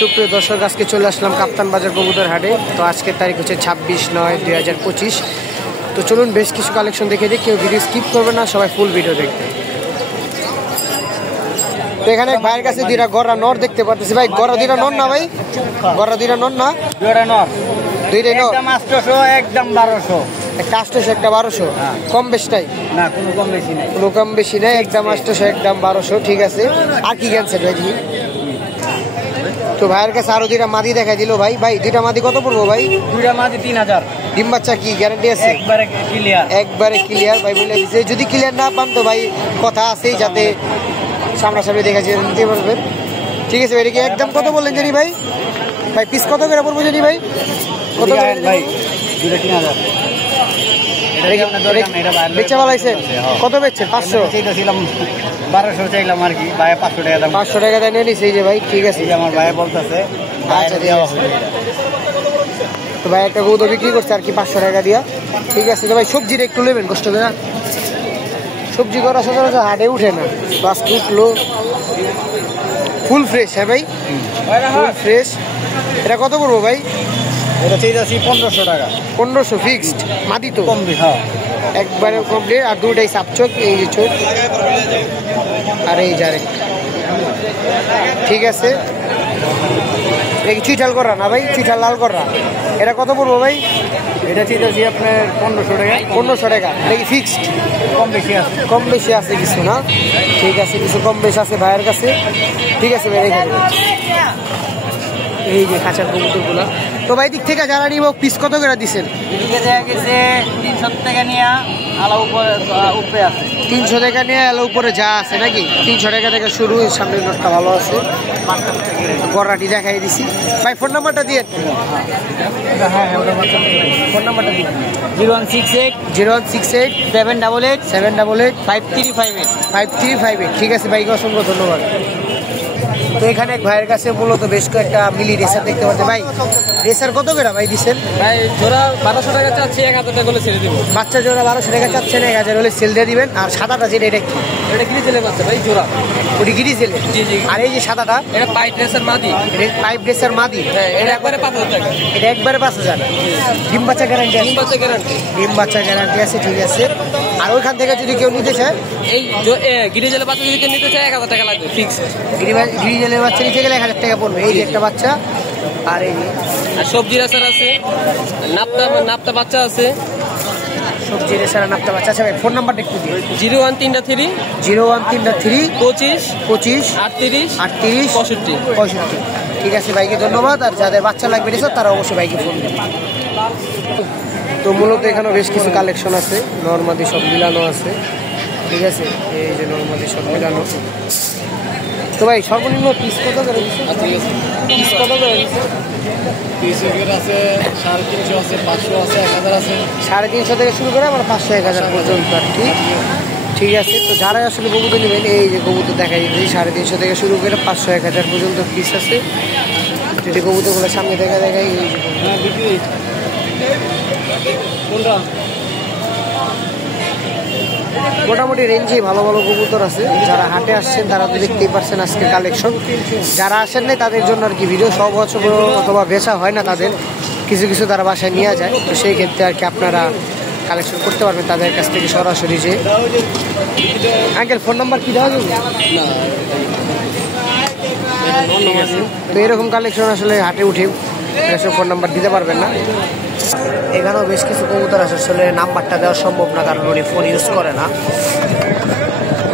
সুপ্রিয় দর্শক, আজকে চলে আসলাম কাপ্তান বাজার কবুতর হাটে। তো আজকের তারিখ হচ্ছে 26/9/2025। তো চলুন বেশ কিছু কালেকশন দেখে দিই, কেউ ভিডিও স্কিপ করবে না, সবাই ফুল ভিডিও দেখবে। তো এখানে ভাইয়ের কাছে দুইটা গড়া নর দেখতে পাচ্ছি। ভাই গড়া দুইটা নর না? ভাই গড়া দুইটা নর না? দুইটা নর, দুইটাই নর। একদম 800, একদম 1200। একটা 800, একটা 1200। কম বেশ নাই? না, কোনো কম বেশি নাই। কোনো কম বেশি নাই, একদম 800, একদম 1200। ঠিক আছে, আর কি ক্যান্সেল ভাই? তো ভাইয়ের কাছে আরো দুইটা মাদি দেখা দিল। ভাই ভাই দুইটা মাদি কত পড়বো ভাই? দুইটা মাঝে 3000। ডিম বাচ্চা কি গ্যারান্টি আছে? একবারে ক্লিয়ার, একবারে ক্লিয়ার ভাই বলে দিচ্ছে। যদি ক্লিয়ার না পান তো ভাই কথা আছেই, যাতে সামনাসামনি দেখা যায় নিতে পারবেন। ঠিক আছে ভাই, এটা কি একদম কত বললেন জানি ভাই? ভাই পিস কত করে পড়বো জানি ভাই? কত করে ভাই? দুইটা 3000। বেচা বলাইছেন? কত বেচছেন? 500 চাইছিলাম, 1200 চাইলাম আর কি। ভাই 500 টাকা দাম। 500 টাকা দেয় নিয়েছি এই যে ভাই। ঠিক আছে, আমার ভাই বলতেছে আচ্ছা দেওয়া হবে। তো ভাই একটা গৌদ বিক্রি করছে আর কি 500 টাকা দিয়া। ঠিক আছে। তো ভাই সবজিটা একটু নেবেন কষ্ট করে। সবজি করা সচরাচর হাটে উঠে না, আজকে উঠলো। Full fresh? হ্যাঁ ভাই ফুল ফ্রেশ। এটা কত করবো ভাই? এটা চাইছি 1500 টাকা। 1500 ফিক্সড? মাদি তো কমবে? হ্যাঁ, একবারে কমপ্লিট। আর দুটাই সাপচোক, এই যে চোখ আর এই যারে। ঠিক আছে, এটা কি চুইঠাল করা না ভাই? চুইঠাল লাল করা। এটা কত পড়বো ভাই? এটা চাইছি আপনার 1500 টাকা। 1500 টাকা। এটা কি ফিক্সড? কম বেশি আছে, কম বেশি আছে কিছু না? ঠিক আছে, কিছু কম বেশি আছে ভাইয়ের কাছে। ঠিক আছে ভাই, রেখে দেবেন। এই যে খাঁচার কবুতরগুলো। তো ভাই দিক থেকে যারা নিব পিস কত করে দিচ্ছেন? এদিকে দেখা গেছে 300 টাকা নিয়ে আলা উপরে আছে। 300 টাকা নিয়ে এলো উপরে যা আছে নাকি? 300 টাকা থেকে শুরু। সামনে নোটটা ভালো আছে, গড়াটি দেখাই দিছি। ভাই ফোন নাম্বারটা দিয়ে। ফোন নাম্বারটা দিয়ে। 0168 0168 788 788 5358 5358। ঠিক আছে ভাইকে অসংখ্য ধন্যবাদ। তো এখানে এক ভাইয়ের কাছে মূলত বেশ কয়েকটা মিলি রেসার দেখতে পাচ্ছি। ভাই রেসার কত করে ভাই দিচ্ছেন? ভাই জোড়া 1200 টাকা চাচ্ছি, 1000 টাকা করে ছেড়ে দিব। বাচ্চা জোড়া 1200 টাকা চাচ্ছেন, 1000 হলে সেল দিয়ে দিবেন। আর সাদাটা যেটা, এটা কি? এটা গিরি ছেলে বাচ্চা ভাই, জোড়া। ওটি গিরি সেল? জি জি। আর এই যে সাদাটা? এটা পাইপ রেসার মাদি। পাইপ রেসার মাদি? হ্যাঁ, এটা একবারে 5000 টাকা। এটা একবারে 5000। ডিম বাচ্চা গ্যারান্টি আছে? ডিম বাচ্চা গ্যারান্টি। ডিম বাচ্চা গ্যারান্টি আছে। ঠিক আছে। আর ওইখান থেকে যদি কেউ নিতে চায়, এই গিরি ছেলে বাচ্চা যদি কেউ নিতে চায় 1000 টাকা লাগবে ফিক্স। গ্রিজেলের বাচ্চা নিতে গেলে 1000 টাকা পড়বে। এই যে একটা বাচ্চা, আর এই আর সবজি রেসার আছে, নাপ্তা বাচ্চা আছে, সবজি রেসার নাপটা বাচ্চা আছে। ভাই ফোন নাম্বারটা একটু দিন। 01333 01333 25 25 38 38 65। 65। ঠিক আছে ভাইকে ধন্যবাদ। আর যাদের বাচ্চা লাগবে রেসার তারা অবশ্যই ভাইকে ফোন দেবেন। তো মূলত এখানে বেশ কিছু কালেকশন আছে, নর্মাদি সব মিলানো আছে। ঠিক আছে, এই যে নর্মাদি সব মিলানো। তো ভাই সর্বনিম্ন পিস কত করে দিচ্ছে? পিস কত করে দিচ্ছে? আছে 350 আছে, 500 আছে, 1000 আছে। 350 থেকে শুরু করে আমার 500 1000 পর্যন্ত আর কি। ঠিক আছে। তো যারা আসলে কবুতর নেবেন, এই যে কবুতর দেখা যাচ্ছে 350 থেকে শুরু করে 500 1000 পর্যন্ত পিস আছে। যদি কবুতরগুলো সামনে দেখা দেখাই, এই যে মোটামুটি রেঞ্জে ভালো ভালো কবুতর আছে। যারা হাটে আসছেন তারা তো দেখতেই পারছেন আজকে কালেকশন। যারা আসেন নাই তাদের জন্য আর কি ভিডিও। সব বছর অথবা বেচা হয় না তাদের, কিছু কিছু তারা বাসায় নিয়ে যায়। তো সেই ক্ষেত্রে আর কি আপনারা কালেকশন করতে পারবেন তাদের কাছ থেকে সরাসরি। যে আঙ্কেল ফোন নাম্বার কি দেওয়া যাবে? ঠিক আছে। তো এরকম কালেকশন আসলে হাটে উঠে এসব ফোন নাম্বার দিতে পারবেন না। এখানেও বেশ কিছু কবুতর আছে, আসলে নাম্বারটা দেওয়া সম্ভব না, কারণ উনি ফোন ইউজ করে না।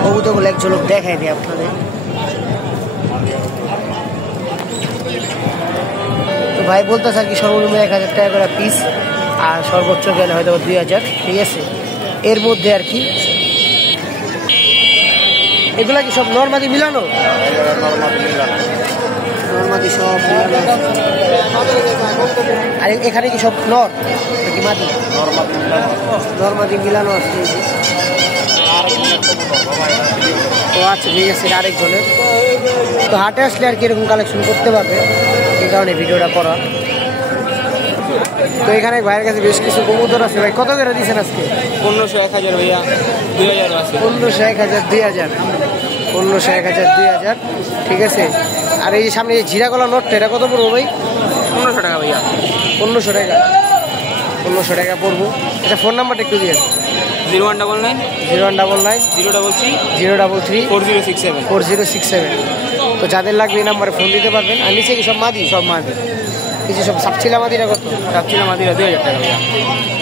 কবুতরগুলো এক ঝলক দেখাই দিই আপনাদের। তো ভাই বলতেছে আর কি সর্বনিম্ন 1000 টাকা করে পিস, আর সর্বোচ্চ গেলে হয়তো 2000। ঠিক আছে, এর মধ্যে আর কি। এগুলা কি সব নর্মাদি মিলানো? নর্মাদি সব মিলানো। আর এখানে কি সব নর নাকি মাদি? নর্মাদি মিলানো আছে। তো আচ্ছা ঠিক আছে, আরেকজনের। তো হাটে আসলে আর কি এরকম কালেকশন করতে পারবে, এই কারণে ভিডিওটা করা। তো এখানে ভাইয়ের কাছে বেশ কিছু কবুতর আছে। ভাই কত করে দিচ্ছেন আজকে? 1500 1000 ভাইয়া, 2000 আছে। 1500 1000 2000। 1500 1000 2000। ঠিক আছে। আর এই যে সামনে যে জিরা গলা নোটটা এটা কত পড়বো ভাই? 1500 টাকা ভাইয়া। 1500 টাকা। 1500 টাকা পড়বো। এটা ফোন নাম্বারটা একটু দিয়ে। 0199 0199 033 033 4067। 4067। তো যাদের লাগবে এই নাম্বারে ফোন দিতে পারবেন। আর নিচে কি সব মাদি? সব মাদি। কিছু সব সাপচিলা মাদিরা কত? সাপচিলা মাদিরা 2000 টাকা ভাইয়া।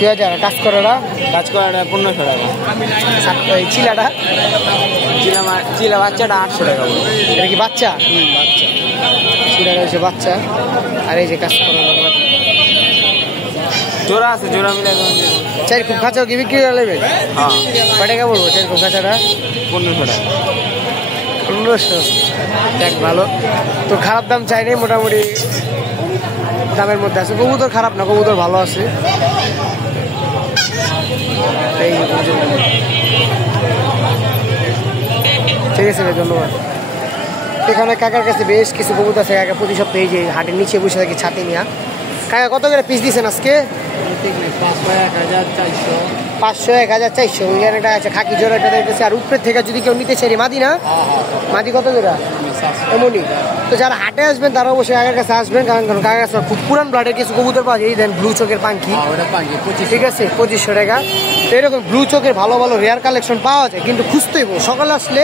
2000। কাজ করাটা? কাজ করাটা 1500 টাকা। এই চিলাটা? চিলা বাচ্চাটা 800 টাকা। এটা কি বাচ্চা? বাচ্চা। চিলাটা হচ্ছে বাচ্চা। আর এই যে কাজ করানো জোড়া আছে, জোড়া মিলে চার খুব খাঁচাও কি বিক্রি করে নেবেন? হ্যাঁ। কয় টাকা বলবো চার খুব খাঁচাটা? 1500 টাকা। 1500। দেখ ভালো তো, খারাপ দাম চাই নাই, মোটামুটি দামের মধ্যে আছে। কবুতর খারাপ না, কবুতর ভালো আছে। ঠিক আছে ভাই, ধন্যবাদ। এখানে কাকার কাছে বেশ কিছু কবুতর আছে। কাকা প্রতি সপ্তাহে যে হাটের নিচে বসে থাকি ছাতে নিয়ে। কাকা কত করে পিস দিচ্ছেন আজকে? 500 1400। ওইখানে একটা আছে খাকি জোড়া একটা দেখতেছে। আর উপরের থেকে যদি কেউ নিতে চাই মাদি না, মাদি কত জোড়া? এমনই। তো যারা হাটে আসবেন তারা অবশ্যই কাকার কাছে আসবেন, কারণ কাকার কাছে খুব পুরান ব্লাডের কিছু কবুতর পাওয়া যায়। এই দেন ব্লু চোখের পাখি, ঠিক আছে 2500 টাকা। তো এরকম ব্লু চোখের ভালো ভালো রেয়ার কালেকশন পাওয়া যায়, কিন্তু খুঁজতেই সকালে আসলে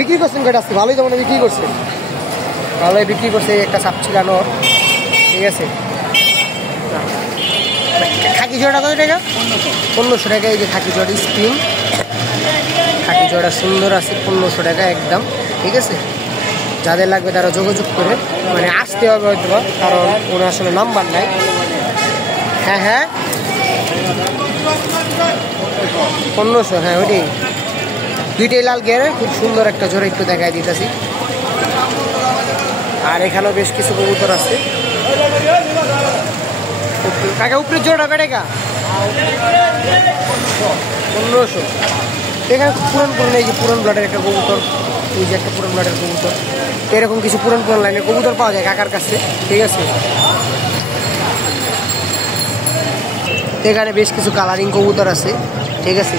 বিক্রি করছেন কয়টা? আসছে ভালোই তো মনে বিক্রি করছে, ভালোই বিক্রি করছে। একটা সাপ ছিলানো, ঠিক আছে। খাকি জোড়া কত টাকা? 1500 টাকা। এই যে খাকি জোড়া স্প্রিং খাকি জোড়া সুন্দর আছে, 1500 টাকা একদম, ঠিক আছে। যাদের লাগবে তারা যোগাযোগ করে, মানে আসতে হবে হয়তো, কারণ ওনার আসলে নাম্বার নাই। হ্যাঁ হ্যাঁ 1500, হ্যাঁ ওইটাই। দুইটাই লাল গিয়ারের, খুব সুন্দর একটা জোড়া, একটু দেখায় দিতেছি। আর এখানেও বেশ কিছু কবুতর আছে। কাকা উপরের জোড়া কয় টাকা? 1500। এখানে পুরান পুরান, এই যে পুরান ব্লাডের একটা কবুতর, এই যে একটা পুরান ব্লাডের কবুতর, এরকম কিছু পুরান পুরান লাইনের কবুতর পাওয়া যায় কাকার কাছে, ঠিক আছে। এখানে বেশ কিছু কালারিং কবুতর আছে, ঠিক আছে।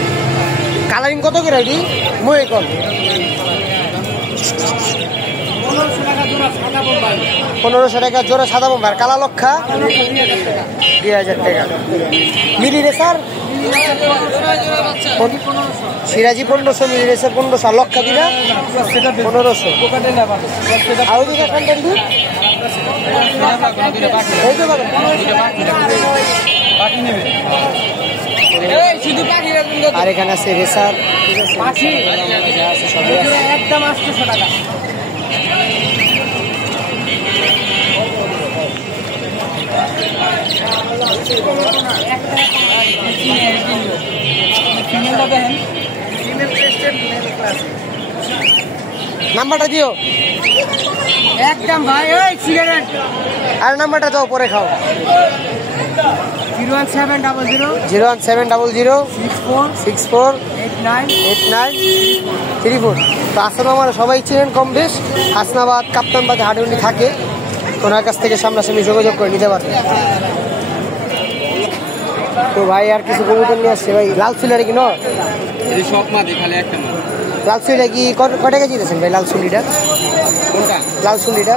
কালারিং কত করে এটি? মই কল 1500 টাকা জোড়া সাদা বোম্বার। কালা লক্ষা 2000 টাকা। মিলি রেসার সিরাজি 1500, মিলি রেসার 1500, আর লক্ষা দিনা 1500। আর ওই দিকে আর এখানে আছে রেসার, একদম 800 টাকা। নাম্বারটা দিও একদম ভাই। ওই সিগারেট আর নাম্বারটা দাও, পরে খাও। 01700 64 8934। তো আসলে আমার সবাই চিনেন কম বেশ, হাসনাবাদ কাপ্তানবাদে হাটে উনি থাকে, ওনার কাছ থেকে সামনাসামনি যোগাযোগ করে নিতে পারবেন। তো ভাই আর কিছু কবুতর নিয়ে আসছে ভাই। লাল সুলিটা কি নয়? সব মাদি, খালি একটা না। লাল সুলিটা কি কয় টাকা জিতেছেন ভাই? লাল সুলিটা, কোনটা? লাল সুলিটা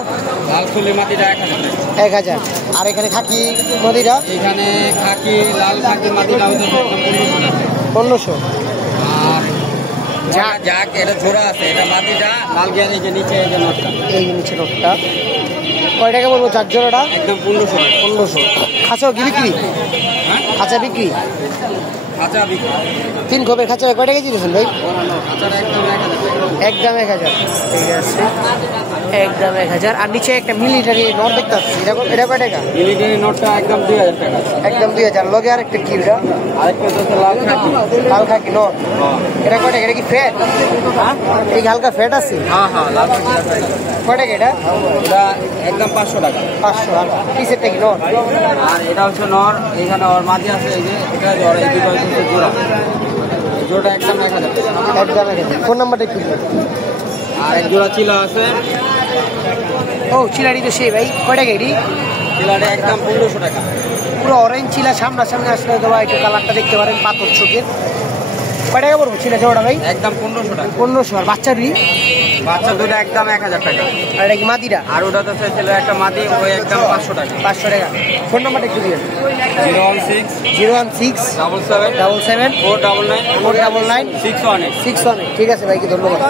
লাল সুলি মাদিটা 1000। আর এখানে খাকি মাদিটা? এখানে খাকি লাল খাকি মাদিটা হচ্ছে 1500। আর যাক এটা জোড়া আছে, এটা মাদিটা লাল গিয়ার, এই যে নিচে এই যে নটটা, এই যে নিচে নটটা কয় টাকা বলবো? চার জোড়াটা একদম 1500। 1500। খাঁচাও কি বিক্রি? হ্যাঁ খাঁচা বিক্রি? খাঁচা বিক্রি। 3 খোপের খাঁচা কয় টাকা দিয়েছেন ভাই? খাঁচাটা একদম 1000। একদম 1000, ঠিক আছে একদম 1000। আর নিচে একটা মিলিটারি নোট দেখতে পাচ্ছি, এটা কয় টাকা? মিলিটারি নোটটা একদম 2000 টাকা। একদম 2000। লগে আর একটা কি এটা? আরেকটা হচ্ছে লাল খাকি। লাল খাকি নোট, এটা কয় টাকা? এটা কি ফ্যাট? এই হালকা ফ্যাট আছে? হ্যাঁ হ্যাঁ লাল খাকি। কয় টাকা এটা? এটা একদম 500 টাকা। 500। আর পিসেরটা কি নোট? আর এটা হচ্ছে নর, এখানে ওর মাঝে আছে, এই যে এটা জোড়া, এই দুটো হচ্ছে জোড়া। জোড়াটা একদম 1000 টাকা। একদম 1000। ফোন নাম্বারটা একটু দিন। আর এক জোড়া চিলা আছে। ও চিলারি তো সেই ভাই, কয় টাকা এটি? চিলাটা একদম 1500 টাকা। পুরো অরেঞ্জ চিলা, সামনাসামনি আসলে তো ভাই একটু কালারটা দেখতে পারেন, পাথর চোখের, কয় টাকা পড়বো ছিল জোড়া ভাই? একদম 1500 টাকা। 1500। আর বাচ্চারই? বাচ্চা দুটো একদম 1000 টাকা। আর এটা কি মাদিরা? আর ওটা তো ছিল একটা মাদি, ওই একদম 500 টাকা। 500 টাকা। ফোন নাম্বারটা একটু দিবেন। 016 016 77 77 499 499 618। 618। ঠিক আছে ভাইকে ধন্যবাদ।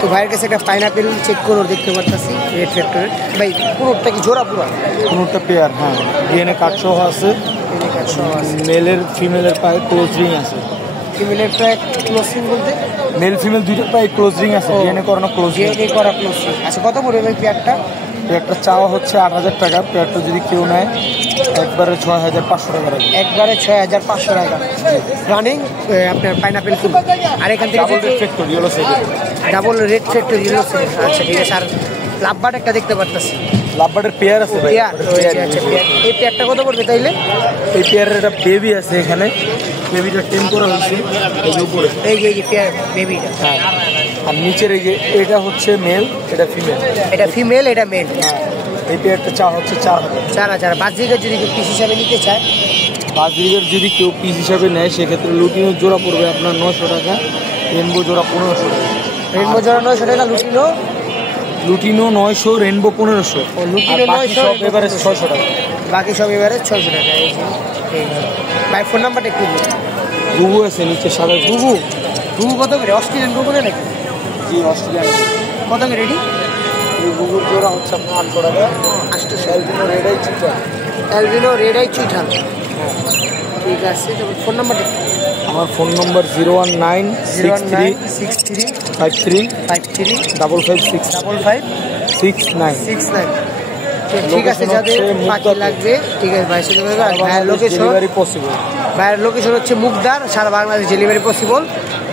তো ভাইয়ের কাছে একটা পাইনাপেল চেক করে দেখতে পারতেছি রেড ফ্যাক্টরের। ভাই পুরোটা কি জোড়া পুরো? কোনোটা পেয়ার, হ্যাঁ। ডিএনএ কার্ড সহ আছে। মেলের ফিমেলের পায়ে ক্লোজ রিং আছে। ফিমেলের প্রায় ক্লোজিং বলতে মেল ফিমেল দুইটার পায়ে ক্লোজ রিং আছে। ডিএনএ করানো ক্লোজ রিং। ডিএনএ করা ক্লোজিং। আচ্ছা কত পড়বে ভাই পেয়ারটা? পেয়ারটা চাওয়া হচ্ছে 8000 টাকা। পেয়ারটা যদি কেউ নেয় একবারে 6500 টাকা রাখবে। একবারে 6500 টাকা। রানিং আপনার পাইনাপেল ফুল। আর এখান থেকে ডাবল রেড ফ্যাক্টরি ইয়েলো সাইডে। Double red factory yellow side. আচ্ছা ঠিক আছে। আর লাভবাট একটা দেখতে পারতেছি। লাভবার্ডের পেয়ার আছে ভাই। পেয়ার? আচ্ছা পেয়ার। এই পেয়ারটা কত পড়বে তাইলে? এই পেয়ারের একটা বেবি আছে এখানে। বেবিটা টেম করা হয়েছে এই যে উপরে। এই যে পেয়ার বেবিটা। হ্যাঁ। আর নিচের এই যে এটা হচ্ছে মেল, এটা ফিমেল। এটা ফিমেল, এটা মেল। হ্যাঁ। এই পেয়ারটা চাওয়া হচ্ছে 4000। 4000। বাজিকে যদি কেউ পিস হিসাবে নিতে চায়? বাজরিগের যদি কেউ পিস হিসাবে নেয় সেক্ষেত্রে লুটিনো জোড়া পড়বে আপনার 900 টাকা। রেনবো জোড়া 1500 টাকা। রেনবো জোড়া 900 টাকা। লুটিনো? Lutino 900, rainbow 1500। ও, লুটিনো 900, সব এবারে 600 টাকা। বাকি সব এবারে 600 টাকা। এই যে ভাই ফোন নাম্বারটা একটু দিন। গুগু আছে নিচে সাদা গুগু। গুগু কত করে? অস্ট্রেলিয়ান গুগু নাকি? জি, অস্ট্রেলিয়ান। কত করে রেডি? এই গুগুর জোড়া হচ্ছে আপনার 800 টাকা। 800। অ্যালবিনো রেড আই চিতা। অ্যালবিনো রেড আই চুইঠাল। ঠিক আছে। তবে ফোন নাম্বারটা আমার ফোন নম্বর 01963 63 53 53 556 55 69। 69। ঠিক আছে। যাদের পাখি লাগবে ঠিক আছে ভাই সাথে ভাইয়ের লোকেশন। Delivery possible. ভাইয়ের লোকেশন হচ্ছে মুগদার। সারা বাংলাদেশ ডেলিভারি পসিবল।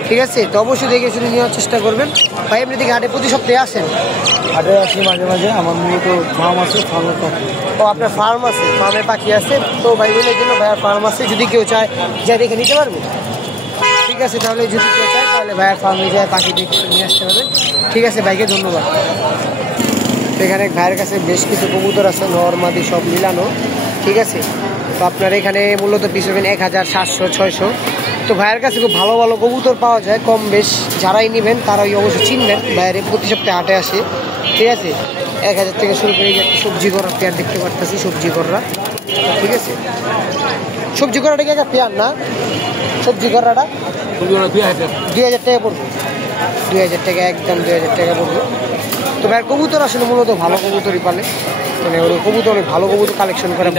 ঠিক আছে। তো অবশ্যই দেখে শুনে নেওয়ার চেষ্টা করবেন। ভাই এমনি থেকে হাটে প্রতি সপ্তাহে আসেন? হাটে আসি মাঝে মাঝে। আমার মূলত ফার্ম আছে, ফার্মের পাখি। ও আপনার ফার্ম আছে? ফার্মে পাখি আছে? তো ভাই বলে জন্য ভাইয়ার ফার্ম আছে, যদি কেউ চায় যা দেখে নিতে পারবে। ঠিক আছে। তাহলে যদি কেউ চায় তাহলে ভাইয়ার ফার্মে যায় পাখি দেখে নিয়ে আসতে পারবে। ঠিক আছে ভাইকে ধন্যবাদ। এখানে ভাইয়ের কাছে বেশ কিছু কবুতর আছে, নর মাদি সব মিলানো। ঠিক আছে। তো আপনার এখানে মূলত পিস হবেন 1000, 700, 600। তো ভাইয়ের কাছে খুব ভালো ভালো কবুতর পাওয়া যায়, কম বেশ। যারাই নেবেন তারাই অবশ্যই চিনবেন। ভাইয়ের প্রতি সপ্তাহে হাটে আসে। ঠিক আছে। 1000 থেকে শুরু করে যে একটা সবজি করার পেয়ার দেখতে পারতেছি, সবজি করা। ঠিক আছে। সবজি করাটা কি একটা পেয়ার না? সবজি করাটা 2000 টাকা পড়বে। 2000 টাকা, একদম 2000 টাকা পড়বে। তো ভাইয়ের কবুতর আসলে মূলত ভালো কবুতরই পালে। মানে ওর কবুতর অনেক ভালো কবুতর কালেকশন করে।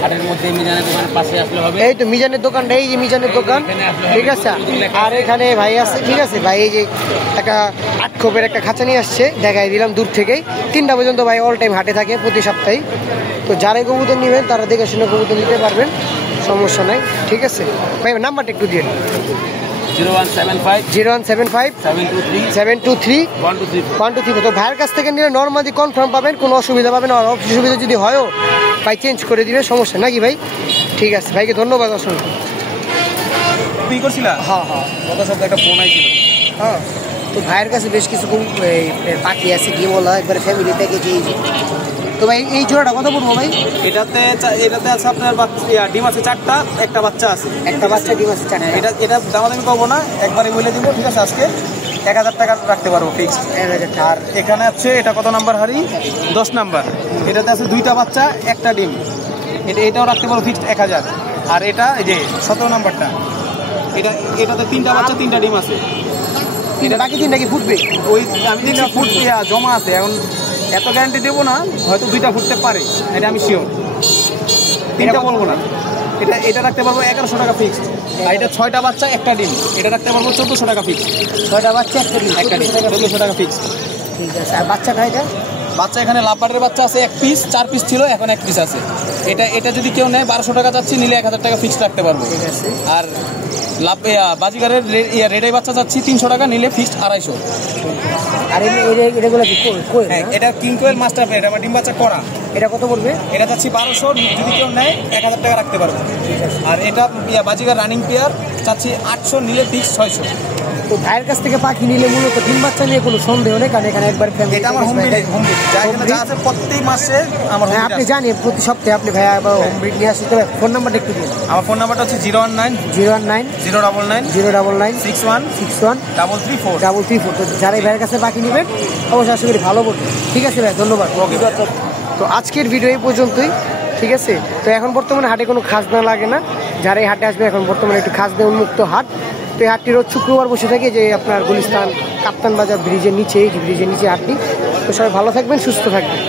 হাটের মধ্যে মিজানের দোকানের পাশে আসলে হবে। এই তো মিজানের দোকানটা, এই যে মিজানের দোকান। ঠিক আছে। আর এখানে ভাই আছে। ঠিক আছে ভাই। এই যে একটা 8 খোপের একটা খাঁচা নিয়ে আসছে, দেখাই দিলাম দূর থেকেই। 3টা পর্যন্ত ভাই অল টাইম হাটে থাকে প্রতি সপ্তাহে। তো যারাই কবুতর নেবেন তারা দেখে শুনে কবুতর নিতে পারবেন, সমস্যা নাই। ঠিক আছে ভাই, নাম্বারটা একটু দিয়ে। 0175 0175 723 723 123। তো ভাইয়ের কাছ থেকে নিলে নর্মালি কনফার্ম পাবেন, কোনো অসুবিধা পাবেন। আর অসুবিধা যদি হয়ও ভাই চেঞ্জ করে দিবে, সমস্যা নাকি ভাই? ঠিক আছে ভাইকে ধন্যবাদ। অসংখ্য। কি করছিলা? হ্যাঁ হ্যাঁ কত সপ্তাহে একটা ফোন আইছিল। হ্যাঁ। তো ভাইয়ের কাছে বেশ কিছু পাখি আছে, কি বলা একবারে ফ্যামিলি প্যাকেজ। এই যে তো ভাই এই জোড়াটা কত পড়বো ভাই? এটাতে আছে আপনার ডিম আছে 4টা, একটা বাচ্চা আছে। একটা বাচ্চা ডিম আছে 4টা। এটা দামাদামি করবো না, একবারে বলে দিব। ঠিক আছে। আজকে 1000 টাকা রাখতে পারবো ফিক্সড। 1000 টাকা। আর এখানে আছে এটা কত নাম্বার হাড়ি? 10 নাম্বার। এটাতে আছে 2টা বাচ্চা, একটা ডিম। এটাও রাখতে পারবো ফিক্সড 1000। আর এটা এই যে 17 নাম্বারটা, এটাতে 3টা বাচ্চা, 3টা ডিম আছে। এটা বাকি 3টা কি ফুটবে? ওই আমি দেখছি ফুট জমা আছে। এখন এত গ্যারান্টি দেবো না, হয়তো 2টা ফুটতে পারে, এটা আমি শিওর। 3টা বলবো না। এটা রাখতে পারবো 1100 টাকা ফিক্সড। আর এটা 6টা বাচ্চা, একটা ডিম, এটা রাখতে পারবো 1400 টাকা ফিক্সড। 6টা বাচ্চা, একটা ডিম, 1400 টাকা ফিক্সড। ঠিক আছে। আর বাচ্চাটা এটা? বাচ্চা এখানে লাভবার্ডের বাচ্চা আছে 1 পিস, 4 পিস ছিল, এখন 1 পিস আছে। এটা যদি কেউ নেয় 1200 টাকা চাচ্ছি, নিলে 1000 টাকা ফিক্সড রাখতে পারবো। ঠিক আছে। আর বাজিগারের রেডাই বাচ্চা চাচ্ছি 300 টাকা, নিলে ফিক্সড 250। আর এটাগুলো কি কোয়েল? হ্যাঁ, এটা কিং কোয়েল মাস্টার পেয়ার, আমার ডিম বাচ্চা করা। এটা কত পড়বে? এটা চাচ্ছি 1200, যদি কেউ নেয় 1000 টাকা রাখতে পারবো। আর এটা বাজিগার রানিং পেয়ার চাচ্ছি 800, নিলে ফিক্সড 600। তো ভাইয়ের কাছ থেকে পাখি নিলে মূলত ডিম বাচ্চা নিয়ে কোনো সন্দেহ নেই, কারণ এখানে একবার ফ্যামিলি এটা আমার হোম ব্রিড যা আছে প্রত্যেক মাসে আমার home breed আপনি আছে। জানেন প্রতি সপ্তাহে আপনি ভাইয়া হোম ব্রিড নিয়ে আসতে হবে। ফোন নাম্বারটা একটু দিন। আমার ফোন নাম্বারটা হচ্ছে 019 019 099 099 61 61 334। 334। তো যারা এই ভাইয়ের কাছে পাখি নেবেন অবশ্যই আশা করি ভালো করবে। ঠিক আছে ভাই, ধন্যবাদ। তো আজকের ভিডিও এই পর্যন্তই, ঠিক আছে। তো এখন বর্তমানে হাটে কোনো খাজনা লাগে না, যারা এই হাটে আসবে এখন বর্তমানে একটু খাজনা উন্মুক্ত হাট। তো এই হাটটি রোজ শুক্রবার বসে থাকে, যে আপনার গুলিস্তান কাপ্তান বাজার ব্রিজের নিচে, এই ব্রিজের নিচে হাটটি। তো সবাই ভালো থাকবেন, সুস্থ থাকবেন।